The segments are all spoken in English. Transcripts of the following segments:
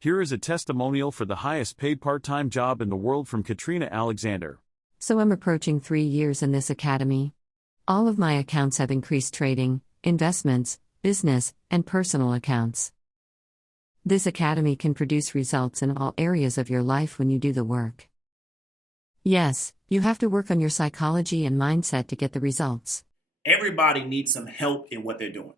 Here is a testimonial for the highest paid part-time job in the world from Katrina Alexander. So I'm approaching 3 years in this academy. All of my accounts have increased trading, investments, business, and personal accounts. This academy can produce results in all areas of your life when you do the work. Yes, you have to work on your psychology and mindset to get the results. Everybody needs some help in what they're doing.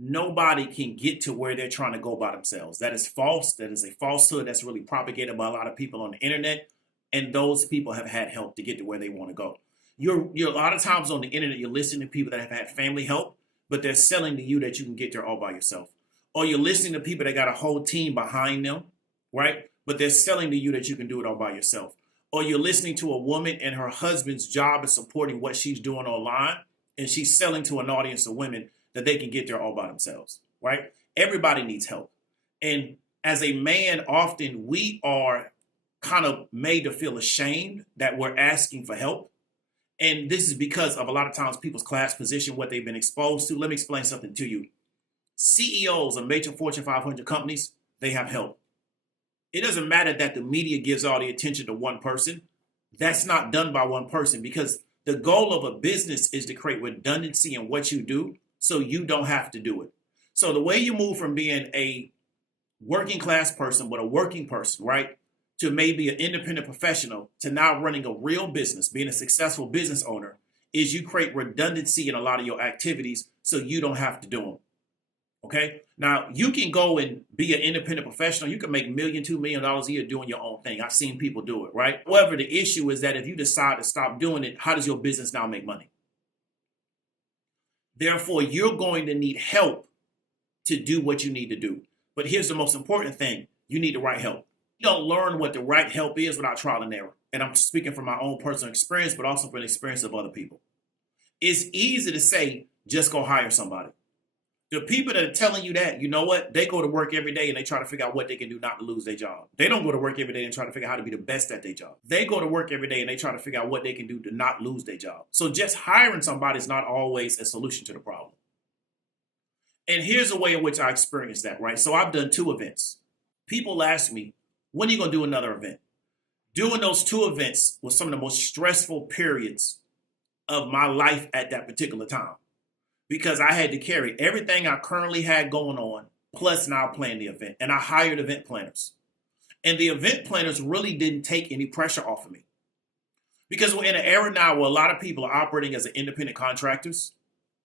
Nobody can get to where they're trying to go by themselves. That is false. That is a falsehood that's really propagated by a lot of people on the internet. And those people have had help to get to where they want to go. You're a lot of times on the internet, you're listening to people that have had family help, but they're selling to you that you can get there all by yourself. Or you're listening to people that got a whole team behind them, right? But they're selling to you that you can do it all by yourself. Or you're listening to a woman and her husband's job is supporting what she's doing online, and she's selling to an audience of women that they can get there all by themselves, right? Everybody needs help. And as a man, often we are kind of made to feel ashamed that we're asking for help. And this is because of a lot of times people's class position, what they've been exposed to. Let me explain something to you. CEOs of major Fortune 500 companies, they have help. It doesn't matter that the media gives all the attention to one person. That's not done by one person, because the goal of a business is to create redundancy in what you do so you don't have to do it. So the way you move from being a working class person, but a working person, right, to maybe an independent professional, to now running a real business, being a successful business owner, is you create redundancy in a lot of your activities so you don't have to do them. Okay? Now, you can go and be an independent professional. You can make $1 million, $2 million a year doing your own thing. I've seen people do it, right? However, the issue is that if you decide to stop doing it, how does your business now make money? Therefore, you're going to need help to do what you need to do. But here's the most important thing. You need the right help. You don't learn what the right help is without trial and error. And I'm speaking from my own personal experience, but also from the experience of other people. It's easy to say, just go hire somebody. The people that are telling you that, you know what? They go to work every day and they try to figure out what they can do not to lose their job. They don't go to work every day and try to figure out how to be the best at their job. They go to work every day and they try to figure out what they can do to not lose their job. So just hiring somebody is not always a solution to the problem. And here's a way in which I experienced that, right? So I've done 2 events. People ask me, when are you going to do another event? Doing those 2 events was some of the most stressful periods of my life at that particular time, because I had to carry everything I currently had going on, plus now plan the event. And I hired event planners. And the event planners really didn't take any pressure off of me, because we're in an era now where a lot of people are operating as independent contractors,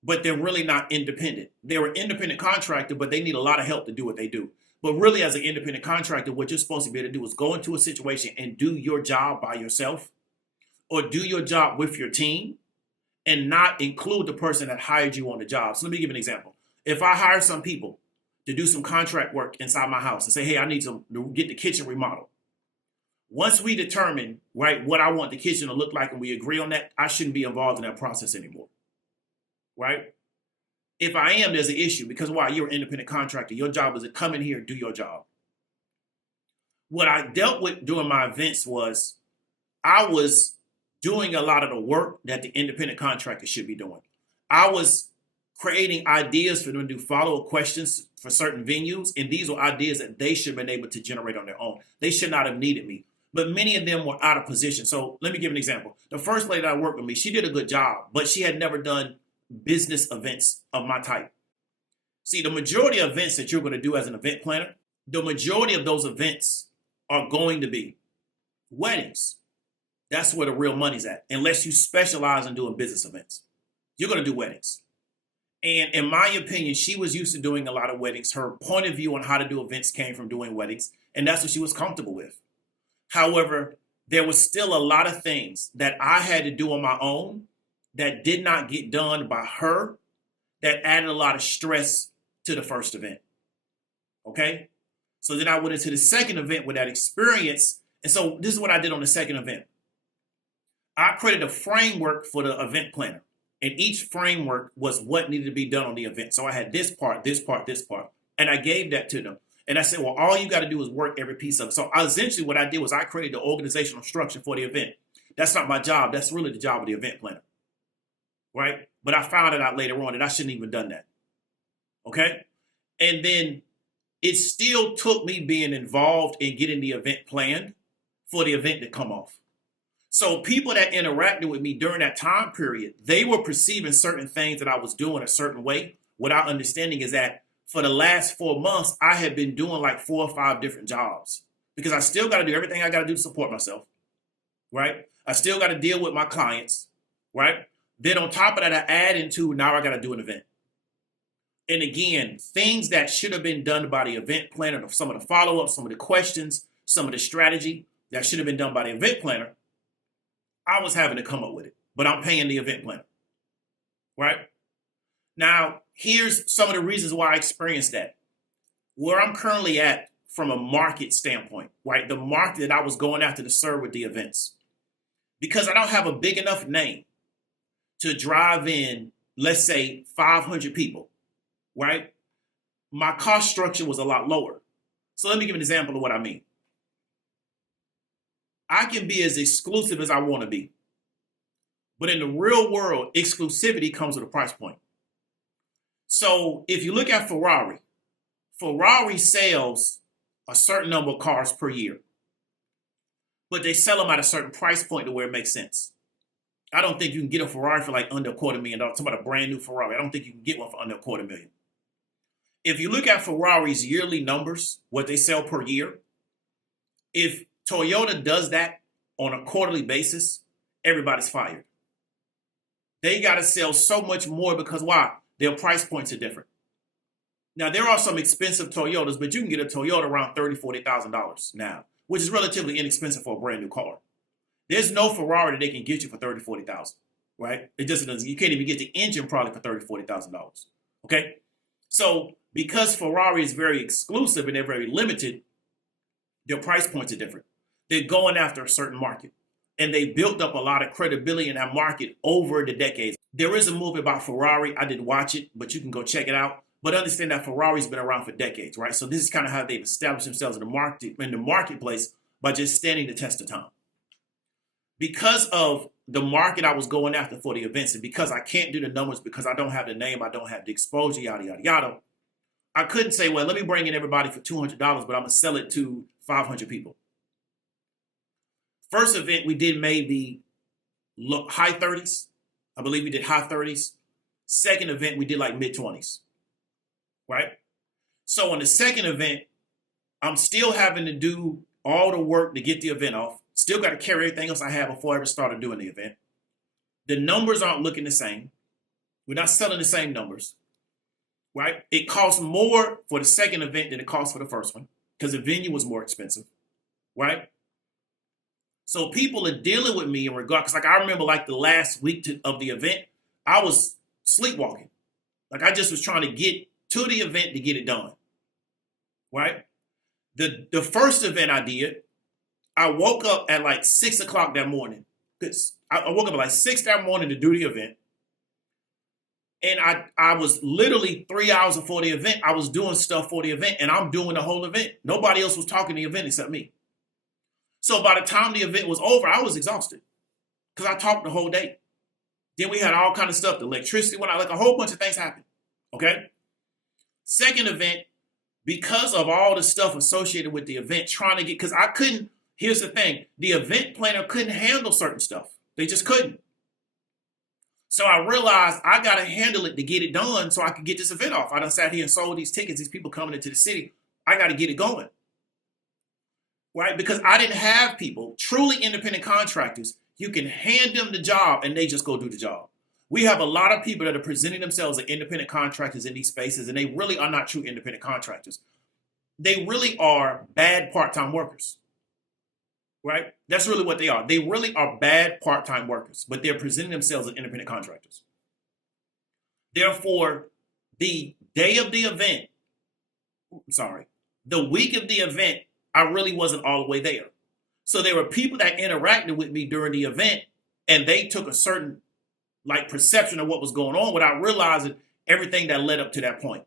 but they're really not independent. They're an independent contractor, but they need a lot of help to do what they do. But really, as an independent contractor, what you're supposed to be able to do is go into a situation and do your job by yourself, or do your job with your team, and not include the person that hired you on the job. So let me give you an example. If I hire some people to do some contract work inside my house and say, hey, I need to get the kitchen remodeled. Once we determine, right, what I want the kitchen to look like and we agree on that, I shouldn't be involved in that process anymore, right? If I am, there's an issue, because why? You're an independent contractor. Your job is to come in here and do your job. What I dealt with during my events was I was doing a lot of the work that the independent contractor should be doing. I was creating ideas for them to do follow-up questions for certain venues, and these were ideas that they should have been able to generate on their own. They should not have needed me, but many of them were out of position. So let me give an example. The first lady that worked with me, she did a good job, but she had never done business events of my type. See, the majority of events that you're going to do as an event planner, the majority of those events are going to be weddings. That's where the real money's at, unless you specialize in doing business events. You're going to do weddings. And in my opinion, she was used to doing a lot of weddings. Her point of view on how to do events came from doing weddings, and that's what she was comfortable with. However, there was still a lot of things that I had to do on my own that did not get done by her, that added a lot of stress to the first event. Okay? So then I went into the second event with that experience. And so this is what I did on the second event. I created a framework for the event planner. And each framework was what needed to be done on the event. So I had this part, this part, this part. And I gave that to them. And I said, well, all you got to do is work every piece of it. So essentially what I did was I created the organizational structure for the event. That's not my job. That's really the job of the event planner. Right? But I found it out later on that I shouldn't even done that. Okay? And then it still took me being involved in getting the event planned for the event to come off. So people that interacted with me during that time period, they were perceiving certain things that I was doing a certain way without understanding is that for the last 4 months, I had been doing like 4 or 5 different jobs because I still got to do everything I got to do to support myself, right? I still got to deal with my clients, right? Then on top of that, I add into now I got to do an event. And again, things that should have been done by the event planner, some of the follow-ups, some of the questions, some of the strategy that should have been done by the event planner, I was having to come up with it, but I'm paying the event planner, right? Now, here's some of the reasons why I experienced that. Where I'm currently at from a market standpoint, right? The market that I was going after to serve with the events. Because I don't have a big enough name to drive in, let's say, 500 people, right? My cost structure was a lot lower. So let me give an example of what I mean. I can be as exclusive as I want to be. But in the real world, exclusivity comes with a price point. So if you look at Ferrari sells a certain number of cars per year, but they sell them at a certain price point to where it makes sense. I don't think you can get a Ferrari for like under $250,000. Talking about a brand new Ferrari. I don't think you can get one for under $250,000. If you look at Ferrari's yearly numbers, what they sell per year, if Toyota does that on a quarterly basis, everybody's fired. They got to sell so much more because why? Their price points are different. Now, there are some expensive Toyotas, but you can get a Toyota around $30,000, $40,000 now, which is relatively inexpensive for a brand new car. There's no Ferrari that they can get you for $30,000, $40,000, right? It just doesn't. You can't even get the engine probably for $30,000, $40,000, okay? So because Ferrari is very exclusive and they're very limited, their price points are different. They're going after a certain market, and they built up a lot of credibility in that market over the decades. There is a movie about Ferrari. I didn't watch it, but you can go check it out. But understand that Ferrari's been around for decades, right? So this is kind of how they've established themselves in the marketplace by just standing the test of time. Because of the market I was going after for the events, and because I can't do the numbers because I don't have the name, I don't have the exposure, yada, yada, yada, I couldn't say, well, let me bring in everybody for $200, but I'm going to sell it to 500 people. First event we did maybe high 30s. I believe we did high 30s. Second event, we did like mid 20s, right? So on the second event, I'm still having to do all the work to get the event off. Still got to carry everything else I had before I ever started doing the event. The numbers aren't looking the same. We're not selling the same numbers, right? It costs more for the second event than it cost for the first one because the venue was more expensive, right? So people are dealing with me in regard, because like I remember like the last week of the event, I was sleepwalking. Like I just was trying to get to the event to get it done, right? The first event I did, I woke up at like 6 o'clock that morning. I woke up at like 6 that morning to do the event. And I was literally 3 hours before the event, I was doing stuff for the event, and I'm doing the whole event. Nobody else was talking the event except me. So by the time the event was over, I was exhausted because I talked the whole day. Then we had all kind of stuff. The electricity went out, like a whole bunch of things happened, okay? Second event, because of all the stuff associated with the event, trying to get, because I couldn't, here's the thing, the event planner couldn't handle certain stuff. They just couldn't. So I realized I got to handle it to get it done so I could get this event off. I done sat here and sold these tickets, these people coming into the city. I got to get it going. Right? Because I didn't have people, truly independent contractors, you can hand them the job and they just go do the job. We have a lot of people that are presenting themselves as independent contractors in these spaces, and they really are not true independent contractors. They really are bad part-time workers. Right? That's really what they are. They really are bad part-time workers, but they're presenting themselves as independent contractors. Therefore, the day of the event, the week of the event, I really wasn't all the way there. So there were people that interacted with me during the event, and they took a certain like perception of what was going on without realizing everything that led up to that point,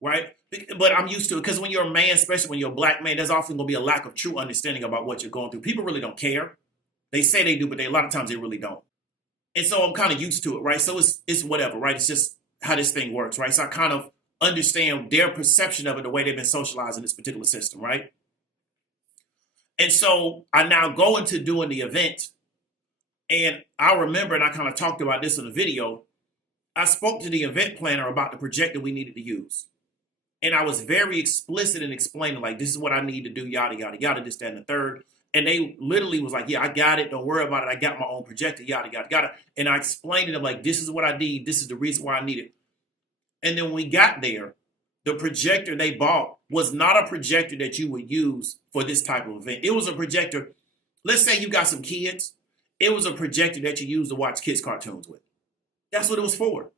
right? But I'm used to it because when you're a man, especially when you're a black man, there's often going to be a lack of true understanding about what you're going through. People really don't care. They say they do, but a lot of times they really don't. And so I'm kind of used to it, right? So it's whatever, right? It's just how this thing works, right? So I kind of understand their perception of it, the way they've been socialized in this particular system, right? And so I now go into doing the event, and I remember, and I kind of talked about this in the video, I spoke to the event planner about the projector we needed to use. And I was very explicit in explaining, like, this is what I need to do, yada, yada, yada, this, that, and the third. And they literally was like, yeah, I got it. Don't worry about it. I got my own projector, yada, yada, yada. And I explained to them, like, this is what I need. This is the reason why I need it. And then when we got there, the projector they bought was not a projector that you would use for this type of event. It was a projector. Let's say you got some kids. It was a projector that you use to watch kids' cartoons with. That's what it was for.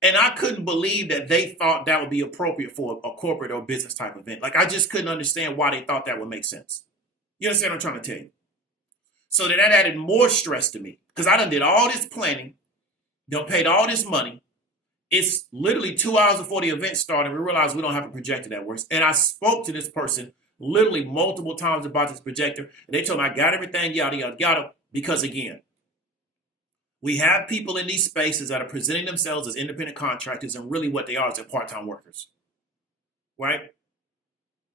And I couldn't believe that they thought that would be appropriate for a corporate or business type event. Like, I just couldn't understand why they thought that would make sense. You understand what I'm trying to tell you? So that added more stress to me because I done did all this planning, done paid all this money. It's literally 2 hours before the event started. We realized we don't have a projector that works. And I spoke to this person literally multiple times about this projector. And they told me I got everything, yada, yada, yada. Because again, we have people in these spaces that are presenting themselves as independent contractors, and really what they are is they're part-time workers, right?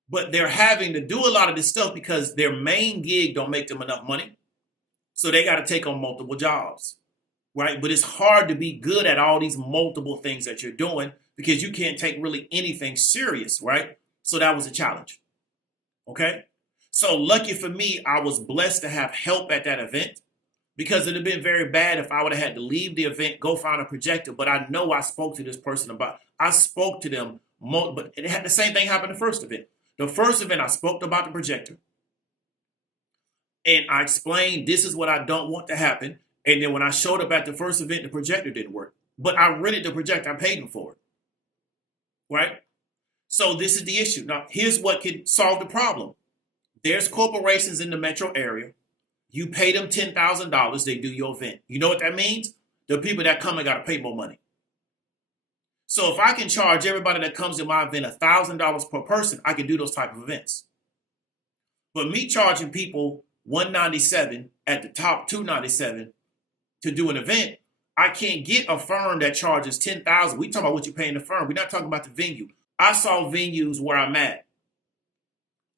But they're having to do a lot of this stuff because their main gig don't make them enough money. So they got to take on multiple jobs, right? But it's hard to be good at all these multiple things that you're doing because you can't take really anything serious, right? So that was a challenge, okay? So lucky for me, I was blessed to have help at that event, because it would have been very bad if I would have had to leave the event, go find a projector. But I know I spoke to this person about, I spoke to them, but it had the same thing happen the first event. The first event, I spoke about the projector. And I explained, this is what I don't want to happen. And then when I showed up at the first event, the projector didn't work. But I rented the projector, I paid them for it, right? So this is the issue. Now, here's what can solve the problem. There's corporations in the metro area. You pay them $10,000, they do your event. You know what that means? The people that come and got to pay more money. So if I can charge everybody that comes to my event $1,000 per person, I can do those type of events. But me charging people $197 at the top, $297 to do an event, I can't get a firm that charges $10,000. We talking about what you pay in the firm. We're not talking about the venue. I saw venues where I'm at,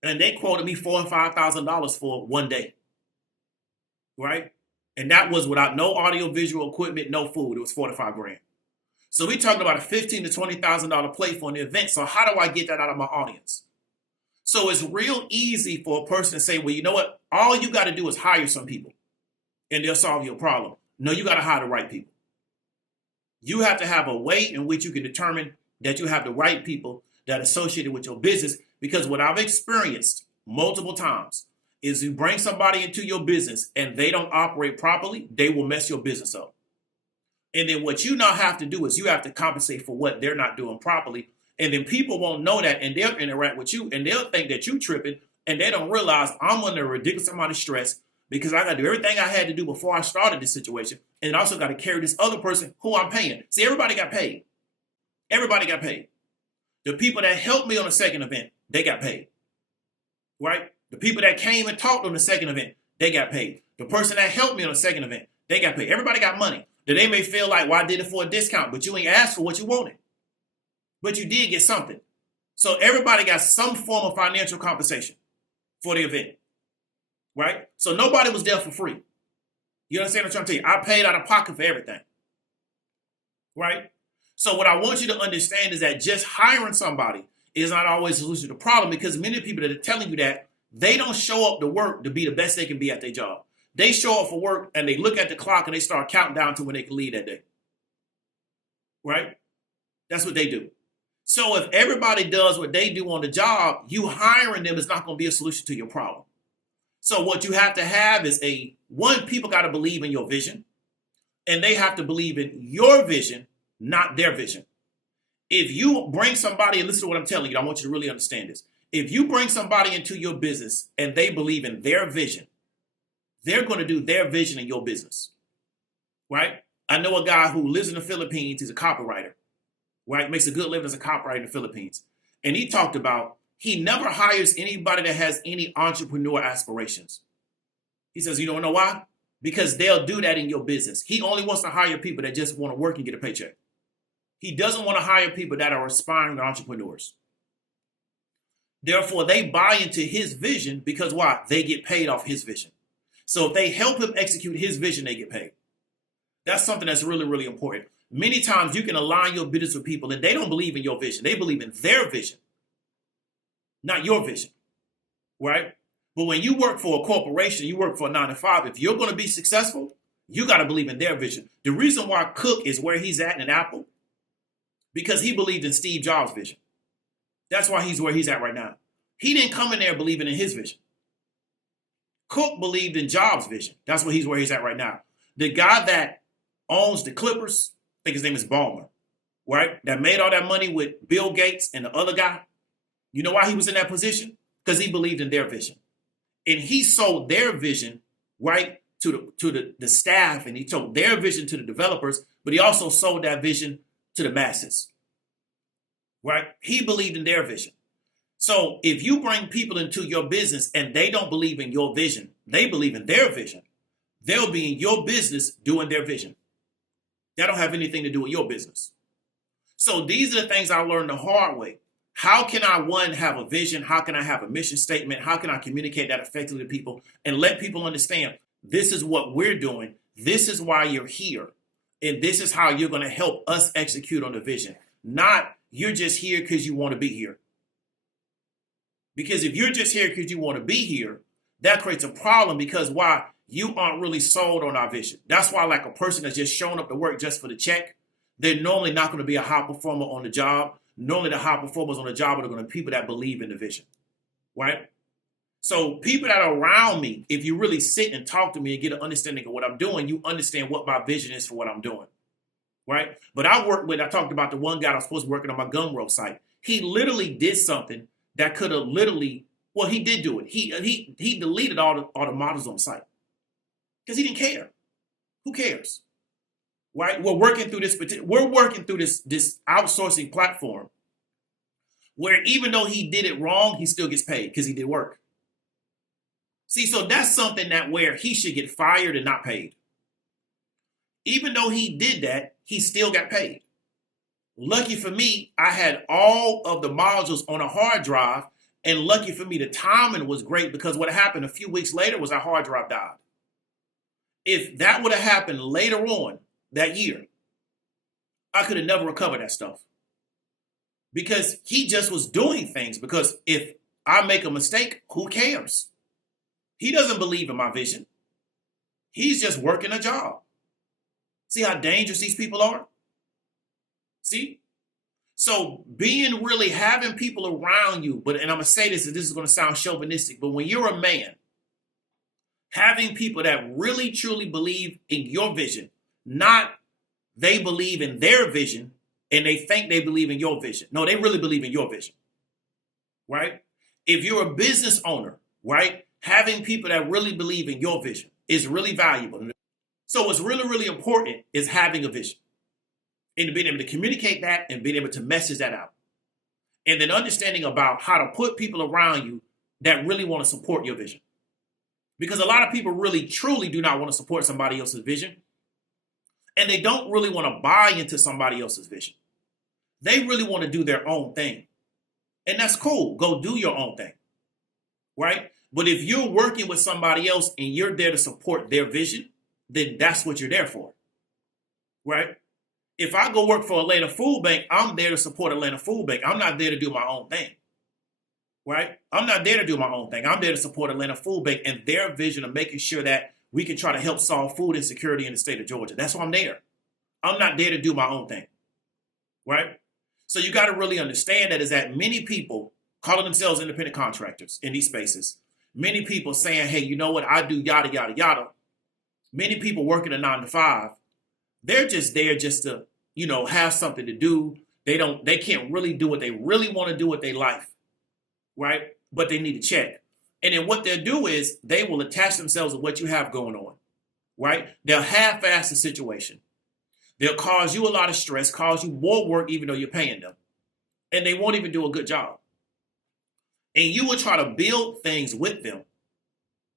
and they quoted me $4,000 and $5,000 for one day. Right? And that was without no audio visual equipment, no food. It was $4,000 to $5,000. So we talking about a $15,000 to $20,000 play for an event. So how do I get that out of my audience? So it's real easy for a person to say, well, you know what? All you got to do is hire some people and they'll solve your problem. No, you got to hire the right people. You have to have a way in which you can determine that you have the right people that are associated with your business. Because what I've experienced multiple times is you bring somebody into your business and they don't operate properly, they will mess your business up. And then what you now have to do is you have to compensate for what they're not doing properly. And then people won't know that, and they'll interact with you and they'll think that you tripping, and they don't realize I'm under a ridiculous amount of stress because I got to do everything I had to do before I started this situation. And also got to carry this other person who I'm paying. See, everybody got paid. Everybody got paid. The people that helped me on the second event, they got paid, right? The people that came and talked on the second event, they got paid. The person that helped me on the second event, they got paid. Everybody got money. That they may feel like, well, I did it for a discount, but you ain't asked for what you wanted. But you did get something. So everybody got some form of financial compensation for the event, right? So nobody was there for free. You understand what I'm trying to tell you? I paid out of pocket for everything, right? So what I want you to understand is that just hiring somebody is not always the solution to the problem, because many people that are telling you that, they don't show up to work to be the best they can be at their job. They show up for work and they look at the clock and they start counting down to when they can leave that day. Right? That's what they do. So if everybody does what they do on the job, you hiring them is not going to be a solution to your problem. So what you have to have is people got to believe in your vision, and they have to believe in your vision, not their vision. If you bring somebody, and listen to what I'm telling you, I want you to really understand this. If you bring somebody into your business and they believe in their vision, they're going to do their vision in your business, right? I know a guy who lives in the Philippines. He's a copywriter, right? Makes a good living as a copywriter in the Philippines. And he talked about he never hires anybody that has any entrepreneur aspirations. He says, you don't know why? Because they'll do that in your business. He only wants to hire people that just want to work and get a paycheck. He doesn't want to hire people that are aspiring entrepreneurs. Therefore, they buy into his vision because why? They get paid off his vision. So if they help him execute his vision, they get paid. That's something that's really, really important. Many times you can align your business with people and they don't believe in your vision. They believe in their vision, not your vision, right? But when you work for a corporation, you work for a 9-to-5, if you're going to be successful, you got to believe in their vision. The reason why Cook is where he's at in Apple, because he believed in Steve Jobs' vision. That's why he's where he's at right now. He didn't come in there believing in his vision. Cook believed in Jobs' vision. That's why he's where he's at right now. The guy that owns the Clippers, I think his name is Ballmer, right? That made all that money with Bill Gates and the other guy. You know why he was in that position? Because he believed in their vision. And he sold their vision, right, to the staff, and he told their vision to the developers, but he also sold that vision to the masses, right? He believed in their vision. So if you bring people into your business and they don't believe in your vision, they believe in their vision, they'll be in your business doing their vision. That don't have anything to do with your business. So these are the things I learned the hard way. How can I, one, have a vision? How can I have a mission statement? How can I communicate that effectively to people and let people understand this is what we're doing? This is why you're here. And this is how you're going to help us execute on the vision. Not you're just here because you want to be here. Because if you're just here because you want to be here, that creates a problem because why? You aren't really sold on our vision. That's why like a person that's just showing up to work just for the check, they're normally not going to be a high performer on the job. Normally the high performers on the job are going to be people that believe in the vision, right? So people that are around me, if you really sit and talk to me and get an understanding of what I'm doing, you understand what my vision is for what I'm doing, right? But I talked about the one guy that was supposed to be working on my Gumroad site. He literally did something that could have literally, well, he did do it. He deleted all the models on the site because he didn't care. Who cares? Right? We're working through this outsourcing platform where even though he did it wrong, he still gets paid because he did work. See, so that's something that where he should get fired and not paid. Even though he did that, he still got paid. Lucky for me, I had all of the modules on a hard drive, and lucky for me, the timing was great because what happened a few weeks later was our hard drive died. If that would have happened later on that year, I could have never recovered that stuff because he just was doing things because if I make a mistake, who cares? He doesn't believe in my vision. He's just working a job. See how dangerous these people are? See? So having people around you, and I'm going to say this, and this is going to sound chauvinistic, but when you're a man, having people that really truly believe in your vision, not they believe in their vision and they think they believe in your vision. No, they really believe in your vision, right? If you're a business owner, right, having people that really believe in your vision is really valuable. So what's really, really important is having a vision and being able to communicate that and being able to message that out. And then understanding about how to put people around you that really want to support your vision. Because a lot of people really, truly do not want to support somebody else's vision. And they don't really want to buy into somebody else's vision. They really want to do their own thing. And that's cool. Go do your own thing. Right? But if you're working with somebody else and you're there to support their vision, then that's what you're there for. Right? If I go work for Atlanta Food Bank, I'm there to support Atlanta Food Bank. I'm not there to do my own thing. Right? I'm not there to do my own thing. I'm there to support Atlanta Food Bank and their vision of making sure that we can try to help solve food insecurity in the state of Georgia. That's why I'm there. I'm not there to do my own thing. Right? So you got to really understand that is that many people calling themselves independent contractors in these spaces, many people saying, hey, you know what? I do yada, yada, yada. Many people working a 9-to-5. They're just there just to, have something to do. They can't really do what they really want to do with their life. Right? But they need a check. And then what they'll do is they will attach themselves to what you have going on. Right? They'll half-ass the situation. They'll cause you a lot of stress, cause you more work even though you're paying them. And they won't even do a good job. And you will try to build things with them.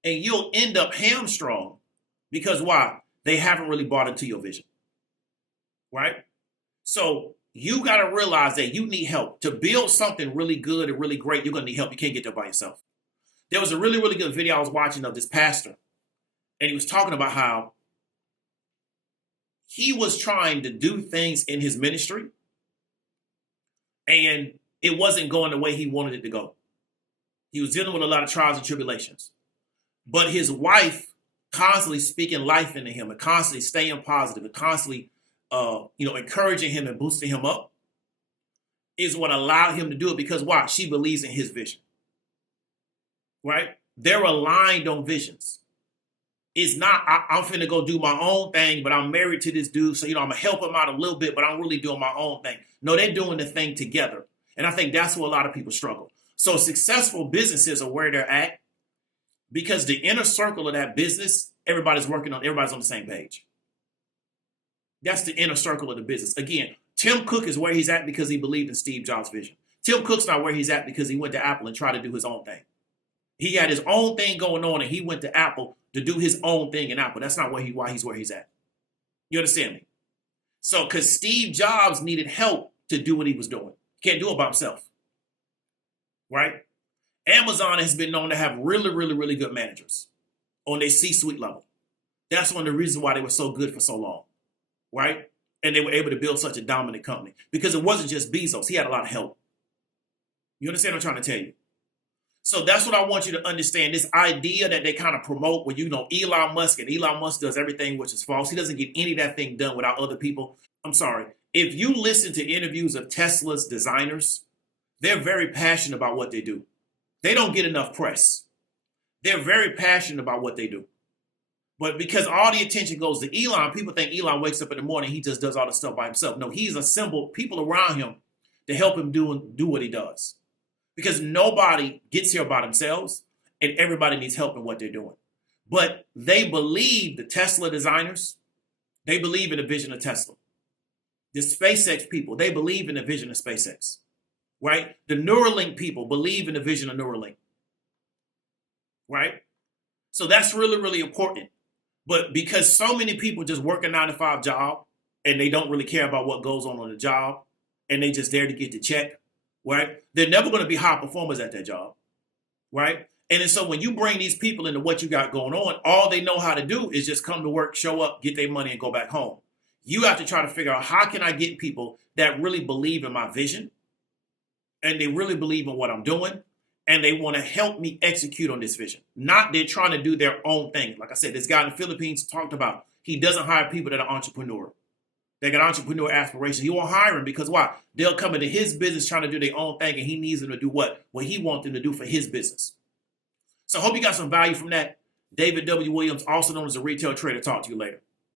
And you'll end up hamstrung because why? They haven't really bought into your vision. Right? So you got to realize that you need help. To build something really good and really great, you're going to need help. You can't get there by yourself. There was a really, really good video I was watching of this pastor, and he was talking about how he was trying to do things in his ministry, and it wasn't going the way he wanted it to go. He was dealing with a lot of trials and tribulations. But his wife constantly speaking life into him and constantly staying positive and constantly encouraging him and boosting him up is what allowed him to do it, because why? She believes in his vision. Right? They're aligned on visions. It's not, I'm finna go do my own thing, but I'm married to this dude, so, I'm going to help him out a little bit, but I'm really doing my own thing. No, they're doing the thing together. And I think that's where a lot of people struggle. So successful businesses are where they're at because the inner circle of that business, everybody's on the same page. That's the inner circle of the business. Again, Tim Cook is where he's at because he believed in Steve Jobs' vision. Tim Cook's not where he's at because he went to Apple and tried to do his own thing. He had his own thing going on, and he went to Apple to do his own thing in Apple. That's not why he's where he's at. You understand me? So, because Steve Jobs needed help to do what he was doing. Can't do it by himself. Right? Amazon has been known to have really, really, really good managers on their C-suite level. That's one of the reasons why they were so good for so long. Right? And they were able to build such a dominant company. Because it wasn't just Bezos. He had a lot of help. You understand what I'm trying to tell you? So that's what I want you to understand. This idea that they kind of promote where, Elon Musk does everything which is false. He doesn't get any of that thing done without other people. I'm sorry. If you listen to interviews of Tesla's designers, they're very passionate about what they do. They don't get enough press. They're very passionate about what they do. But because all the attention goes to Elon, people think Elon wakes up in the morning, he just does all the stuff by himself. No, he's assembled people around him to help him do what he does. Because nobody gets here by themselves, and everybody needs help in what they're doing. But they believe, the Tesla designers, they believe in the vision of Tesla. The SpaceX people, they believe in the vision of SpaceX. Right? The Neuralink people believe in the vision of Neuralink. Right? So that's really, really important. But because so many people just work a 9-to-5 job, and they don't really care about what goes on the job, and they just there to get the check, right? They're never going to be high performers at their job, right? And then so when you bring these people into what you got going on, all they know how to do is just come to work, show up, get their money, and go back home. You have to try to figure out, how can I get people that really believe in my vision, and they really believe in what I'm doing, and they want to help me execute on this vision. Not they're trying to do their own thing. Like I said, this guy in the Philippines talked about, he doesn't hire people that are entrepreneur. They got entrepreneur aspirations. He won't hire them because why? They'll come into his business trying to do their own thing, and he needs them to do what? What he wants them to do for his business. So I hope you got some value from that. David W. Williams, also known as a retail trader. Talk to you later.